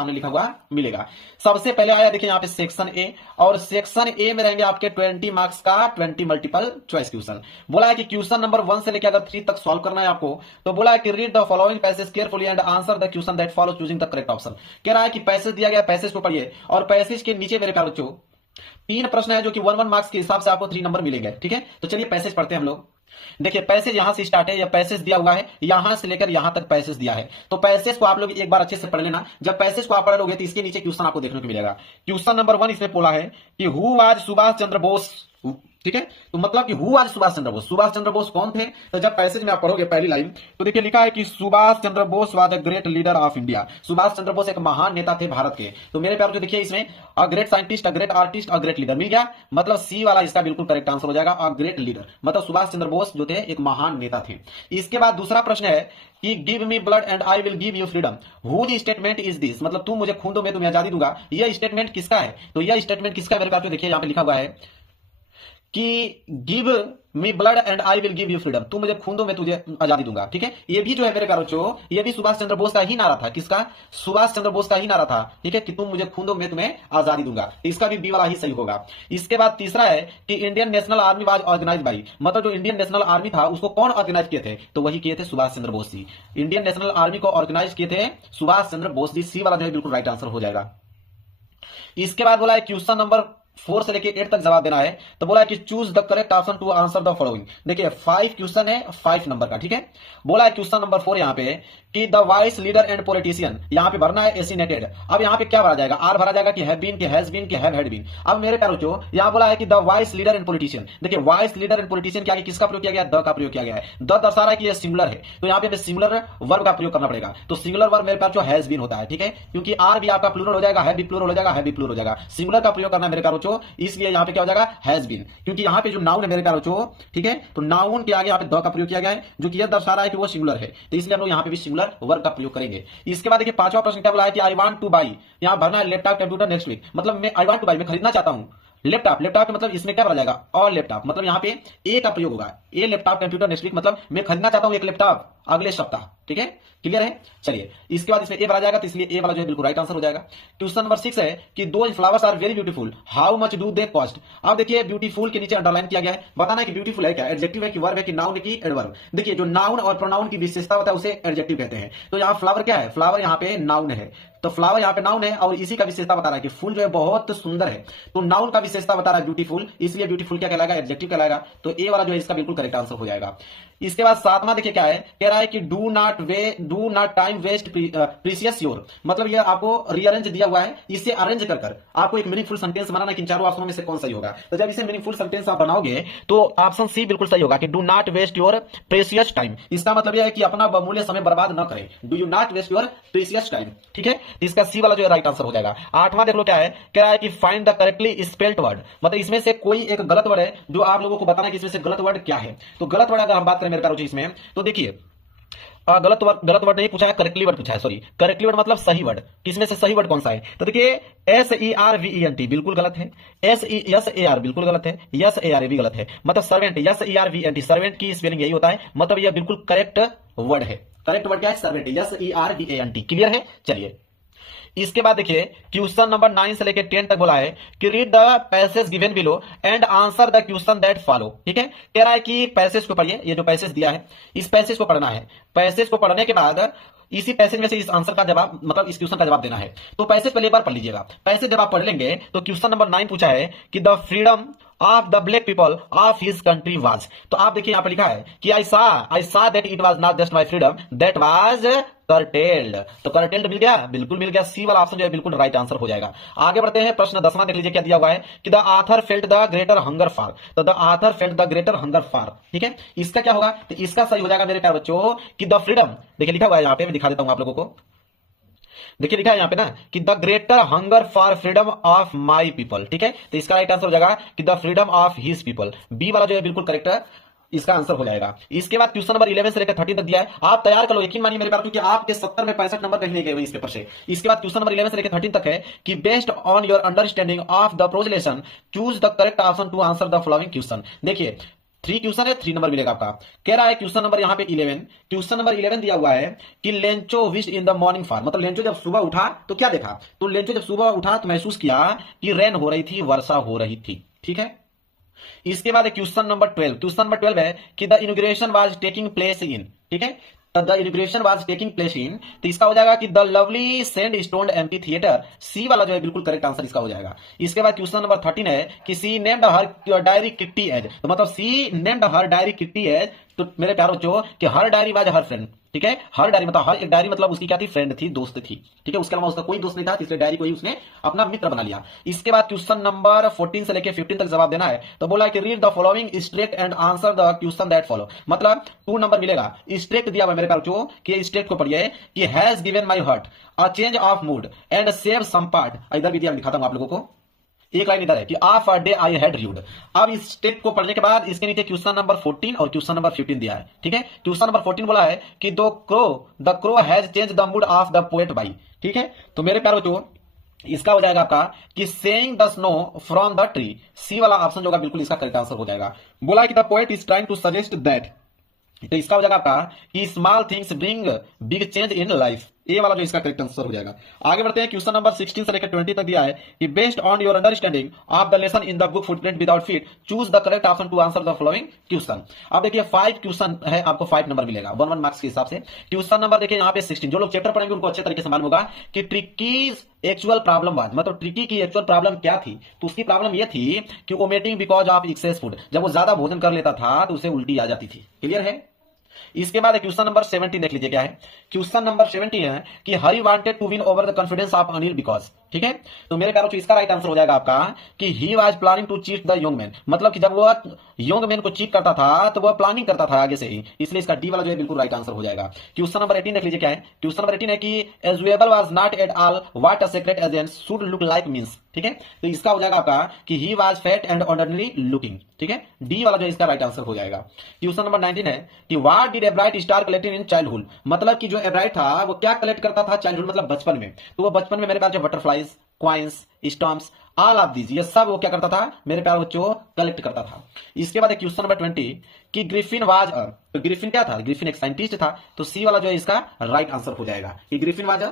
सामने लिखा हुआ मिलेगा। सबसे पहले आया देखिए यहाँ पे सेक्शन ए, और सेक्शन ए में रहेंगे आपके 20 मार्क्स का 20 मल्टीपल चॉइस क्वेश्चन। बोला है कि क्वेश्चन नंबर 1 से लेकर अगर 3 तक सॉल्व करना है आपको, तो बोला है कि read the following passage carefully and answer the question that follow choosing the correct option. कह रहा है कि पैसेज दिया गया, पैसेज को पढ़िए, और पैसेज के नीचे मेरे प्यारे बच्चों 3 प्रश्न है जो कि 1 मार्क्स के हिसाब से आपको 3 नंबर मिलेंगे। ठीक है, तो चलिए पैसेज पढ़ते हैं हम लोग। देखिए पैसेज यहां से स्टार्ट है, यह पैसेज दिया हुआ है, यहां से लेकर यहां तक पैसेज दिया है। तो पैसेज को आप लोग एक बार अच्छे से पढ़ लेना। जब पैसेज को आप पढ़ लोगे तो इसके नीचे क्वेश्चन आपको देखने को मिलेगा। क्वेश्चन नंबर 1 इसमें बोला है कि हु वाज सुभाष चंद्र बोस। ठीक है, तो मतलब कि हु वाज सुभाष चंद्र बोस, सुभाष चंद्र बोस कौन थे? तो जब पैसेज में आप पढ़ोगे पहली लाइन, तो देखिए लिखा है कि Subhash Chandra Bose was the great leader of India. Subhash Chandra Bose एक महान नेता थे भारत के। तो मेरे प्यारे, जो देखिए इसमें a great scientist, a great artist, a great leader मिल गया, मतलब सी वाला इसका बिल्कुल करेक्ट आंसर हो जाएगा। अ ग्रेट लीडर मतलब सुभाष चंद्र बोस जो थे एक महान नेता थे। इसके बाद दूसरा प्रश्न है कि give me blood and I will give you freedom, whose statement is this, मतलब तुम मुझे खून दो मैं तुम्हें आजादी दूंगा। यह स्टेटमेंट किसका है? तो यह स्टेटमेंट किसका है मेरे प्यारे? देखिए यहां पे लिखा हुआ है कि give me blood and I will give you freedom, तू मुझे खून दो मैं तुझे आजादी दूंगा। ठीक है, ये भी जो है मेरे प्यारे बच्चों, ये भी सुभाष चंद्र बोस का ही नारा था। किसका? सुभाष चंद्र बोस का ही नारा था। ठीक है, कि तुम मुझे खून दो मैं तुम्हें आजादी दूंगा। तो इसका भी बी वाला ही सही होगा। इसके बाद तीसरा है कि Indian national army was organise by, मतलब जो इंडियन नेशनल आर्मी था उसको कौन ऑर्गेनाइज किए थे? तो वही किए थे Subhash Chandra Bose ji. Indian national army को ऑर्गेनाइज किए थे सुभाष चंद्र बोस जी। सी वाला जो है बिल्कुल राइट आंसर हो जाएगा। इसके बाद बोला है क्वेश्चन नंबर 4 से लेके 8 तक जवाब देना है। तो बोला है कि choose the correct option to answer the following. देखिए 5 क्वेश्चन है 5 नंबर का। ठीक है, बोला है क्वेश्चन नंबर 4 यहाँ पे कि the vice leader and politician, यहाँ पे भरना है एसिनेटेड। अब यहाँ पे क्या भरा जाएगा? आर भरा जाएगा कि हैव बीन, कि हैज बीन, कि हैव हैड बीन। अब मेरे प्यारे बच्चों यहाँ बोला है कि the vice leader and politician. देखिए वाइस लीडर एंड पॉलिटिशियन के आगे किसका प्रयोग किया गया? द का प्रयोग किया गया है। द दर्शा रहा है कि यह सिंगुलर है, तो यहाँ पे हमें सिंगुलर वर्ब का प्रयोग करना पड़ेगा। तो सिंगुलर वर्ब मेरे प्यारे हैज बीन होता है। ठीक है, क्योंकि आर भी आपका प्लूरल हो जाएगा, हैव भी प्लूरल हो जाएगा, हैव भी प्लूरल हो जाएगा। सिंगुलर का प्रयोग करना है मेरे प्यारे बच्चों, इसलिए यहाँ पे क्या हो जाएगा? Has been. क्योंकि यहाँ पे जो नाउन है मेरे प्यारे बच्चों, ठीक है, तो नाउन के आगे यहाँ पे द का प्रयोग किया गया है, जो कि यह दर्शा रहा है कि वो सिंगुलर है। तो इसलिए हम लोग यहाँ पे भी सिंगुलर वर्ब का प्रयोग करेंगे। इसके बाद देखिए 5वां प्रश्न क्या बोला है कि आई वांट टू बाई, यहाँ भरना है लैपटॉप कंप्यूटर नेक्स्ट वीक। मतलब मैं आई वांट टू बाई, मैं खरीदना चाहता हूँ लैपटॉप। लैपटॉप का मतलब इसमें क्या भरा जाएगा? और लैपटॉप, मतलब यहाँ पे ए का प्रयोग होगा। ए लैपटॉप कंप्यूटर नेक्स्ट वीक, मतलब मैं खरीदना चाहता हूँ एक लैपटॉप अगले सप्ताह। ठीक है, क्लियर है? चलिए इसके बाद इसमें ए भरा जाएगा, तो इसलिए ए वाला जो है बिल्कुल राइट आंसर हो जाएगा। क्वेश्चन नंबर 6 है कि दो flowers are very beautiful, how much do they cost. अब देखिए ब्यूटीफुल के नीचे अंडरलाइन किया गया है, बताना है कि ब्यूटीफुल है क्या? एडजेक्टिव है कि वर्ब है कि नाउन है कि एडवर्ब। देखिए जो नाउन और प्रोनाउन की विशेषता होता है उसे एडजेक्टिव कहते हैं। तो यहाँ फ्लावर क्या है? फ्लावर यहाँ पे नाउन है, तो फ्लावर यहाँ पे नाउन है, और इसी का विशेषता बता रहा है कि फूल जो है बहुत सुंदर है। तो नाउन का विशेषता बता रहा है ब्यूटीफुल, इसलिए ब्यूटीफुल क्या कहलाएगा? एडजेक्टिव कहलाएगा। तो ए वाला जो है इसका बिल्कुल करेक्ट आंसर हो जाएगा। इसके बाद 7वां देखिए क्या है, कह रहा है कि do not time waste precious your, मतलब ये आपको रीअरेंज दिया हुआ है, इसे अरेंज कर आपको एक मीनिंगफुल सेंटेंस बनाना है कि इन चारों ऑप्शनों में से कौन सही होगा। तो जब इसे मीनिंगफुल सेंटेंस आप बनाओगे तो ऑप्शन सी बिल्कुल सही होगा कि do not waste your precious time. इसका मतलब यह है कि अपना बहुमूल्य समय बर्बाद न करें। Do you not waste your precious time. ठीक है, इसका सी वाला जो है राइट आंसर हो जाएगा। 8वां देख लो क्या है, कह रहा है कि find the correctly spelled word, मतलब इसमें से कोई एक गलत वर्ड है जो आप लोगों को बताना है कि इसमें से गलत वर्ड क्या है। तो गलत वर्ड अगर हम बात करें मेरे प्यारे इसमें, तो देखिए गलत वर्ड नहीं पूछा है, करेक्टली वर्ड पूछा है। सॉरी, करेक्टली वर्ड मतलब सही वर्ड। किसमें से सही वर्ड कौन सा है? तो देखिए SERVENT बिल्कुल गलत है, SER बिल्कुल गलत है, SAR भी गलत है। मतलब सर्वेंट, SERVENT, सर्वेंट की स्पेलिंग यही होता है, मतलब यह बिल्कुल करेक्ट वर्ड है। करेक्ट वर्ड क्या है? Servant, SERVENT। क्लियर है? चलिए इसके बाद देखिए क्वेश्चन नंबर 9 से लेकर 10 तक बोला है कि read the passage given below and answer the question that follow. ठीक है, कह रहा है कि पैसेज को पढ़िए, ये जो पैसेज दिया है इस पैसेज को पढ़ना है। पैसेज को पढ़ने के बाद इसी पैसेज में से इस आंसर का जवाब, मतलब इस क्वेश्चन का जवाब देना है। तो पैसेज पहले बार पढ़ लीजिएगा। पैसेज जब आप पढ़ लेंगे तो क्वेश्चन नंबर 9 पूछा है कि the freedom of the black people of his country was. तो आप देखिए यहाँ पे लिखा है कि आई सा that it was not just my freedom that was करटेल्ड। तो करटेल्ड मिल गया, बिल्कुल मिल गया। सी वाला ऑप्शन जो है बिल्कुल राइट आंसर हो जाएगा। आगे बढ़ते हैं, प्रश्न 10वां देख लीजिए क्या दिया हुआ है कि the author felt the greater hunger for. तो the author felt the greater hunger for, ठीक है, इसका क्या होगा? तो इसका सही हो जाएगा मेरे प्यारे बच्चों कि द फ्रीडम। देखिए लिखा हुआ है यहाँ पे, मैं दिखा देता हूं आप लोगों को। देखिए लिखा है यहाँ पे ना कि the greater hunger for freedom of my people. ठीक है, तो इसका राइट आंसर हो जाएगा कि the freedom of his people. B वाला जो है बिल्कुल करेक्ट है, इसका आंसर हो जाएगा। इसके बाद क्वेश्चन नंबर 11 से लेकर 13 तक दिया है, आप तैयार कर लो। यकीन मानिए मेरे पास, क्योंकि आपके 70 में 65 नंबर कहीं नहीं गए इस पेपर से। इसके बाद क्वेश्चन नंबर 11 से लेकर 13 तक है कि based on your understanding of the projection choose the correct option to answer the following question. देखिए 3 क्वेश्चन है, 3 नंबर मिलेगा आपका। कह रहा है क्वेश्चन नंबर यहाँ पे 11, क्वेश्चन नंबर 11 दिया हुआ है कि Lencho wish in the morning for, मतलब लेंचो जब सुबह उठा तो क्या देखा, तो लेंचो जब सुबह उठा तो महसूस किया कि रेन हो रही थी, वर्षा हो रही थी। ठीक है, इसके बाद क्वेश्चन नंबर 12, क्वेश्चन नंबर 12 है कि the inauguration was taking place in, ठीक है, the inauguration was taking place in, तो इसका हो जाएगा कि the lovely sandstone amphitheatre, C वाला जो है बिल्कुल करेक्ट आंसर इसका हो जाएगा। इसके बाद क्वेश्चन नंबर 13 है कि सी नेम्ड हर डायरी किट्टी एज, तो मतलब सी नेम्ड हर डायरी किट्टी एज, तो मेरे प्यारे बच्चों कि हर डायरी वाज हर फ्रेंड, ठीक है, हर डायरी मतलब हर एक डायरी मतलब उसकी क्या थी, फ्रेंड थी, दोस्त थी। ठीक है, उसके अलावा उसका कोई दोस्त नहीं था, इसलिए डायरी को ही उसने अपना मित्र बना लिया। इसके बाद क्वेश्चन नंबर 14 से लेकर 15 तक जवाब देना है, तो बोला कि read the following straight and answer the question that follow, मतलब 2 नंबर मिलेगा। स्ट्रेट दिया हुआ मेरे प्यारे बच्चों कि स्ट्रेट को पढ़िए कि has given my heart a change of mood and save some part, इधर भी दिया, दिखाता हूं आप लोगों को, एक लाइन इधर है कि of a day I had read. अब इस स्टेप को पढ़ने के बाद इसके नीचे क्वेश्चन नंबर 14 और क्वेश्चन नंबर 15 दिया है। ठीक है, क्वेश्चन नंबर 14 बोला है कि the crow has change the mood off the poet by. ठीक है, तो मेरे प्यारे बच्चों इसका हो जाएगा आपका कि saying the snow from the tree, C वाला ऑप्शन जो होगा बिल्कुल इसका करेक्ट आंसर हो जाएगा। बोला है कि the poet is trying to suggest that, तो इसका हो जाएगा आपका कि small things bring big change in life, A वाला जो इसका करेक्ट आंसर हो जाएगा। आगे बढ़ते हैं, क्वेश्चन नंबर 16 से लेकर 20 तक दिया है कि based on your understanding of the lesson in the book footprint without feet choose the correct option to answer the following question. अब देखिए 5 क्वेश्चन है, आपको 5 नंबर मिलेगा 1 1 मार्क्स के हिसाब से। क्वेश्चन नंबर देखिए यहाँ पे 16, जो लोग चैप्टर पढ़ेंगे उनको अच्छे तरीके से मालूम होगा कि ट्रिकीज एक्चुअल प्रॉब्लम वाज, मतलब ट्रिकी की एक्चुअल प्रॉब्लम क्या थी, तो उसकी प्रॉब्लम ये थी कि vomiting because of excess food, जब वो ज्यादा भोजन कर लेता था तो उसे उल्टी आ जाती थी। क्लियर है। इसके बाद क्वेश्चन नंबर 17 देख लीजिए क्या है। क्वेश्चन नंबर 17 है कि Hari wanted to win over the confidence of Anil because, ठीक है, तो मेरे प्यारों इसका राइट आंसर हो जाएगा आपका कि he was planning to cheat the young man, मतलब कि जब वो यंग मैन को चीट करता था तो वह प्लानिंग करता था आगे से ही, इसलिए इसका डी वाला जो है बिल्कुल राइट आंसर हो जाएगा। क्वेश्चन नंबर 18 देख लीजिए क्या है। क्वेश्चन नंबर 18 है कि एजुएबल was not at all what a secret agent should look like means, ठीक है, तो इसका हो जाएगा आपका कि he was fat and ordinary looking, ठीक है, डी वाला जो इसका राइट आंसर हो जाएगा। क्वेश्चन नंबर 19 है कि what did एब्राइट star collecting in childhood, मतलब कि जो एब्राइट था वो क्या कलेक्ट करता था चाइल्डहुड मतलब बचपन में, तो वो बचपन में मेरे पास जो butterflies, coins, stamps, all of these, ये सब वो क्या करता था मेरे प्यारे बच्चों कलेक्ट करता था। इसके बाद क्वेश्चन नंबर 20 कि ग्रिफिन वाज, तो ग्रिफिन क्या था, ग्रिफिन एक साइंटिस्ट था, तो सी वाला जो है इसका राइट आंसर हो जाएगा कि ग्रिफिन वाज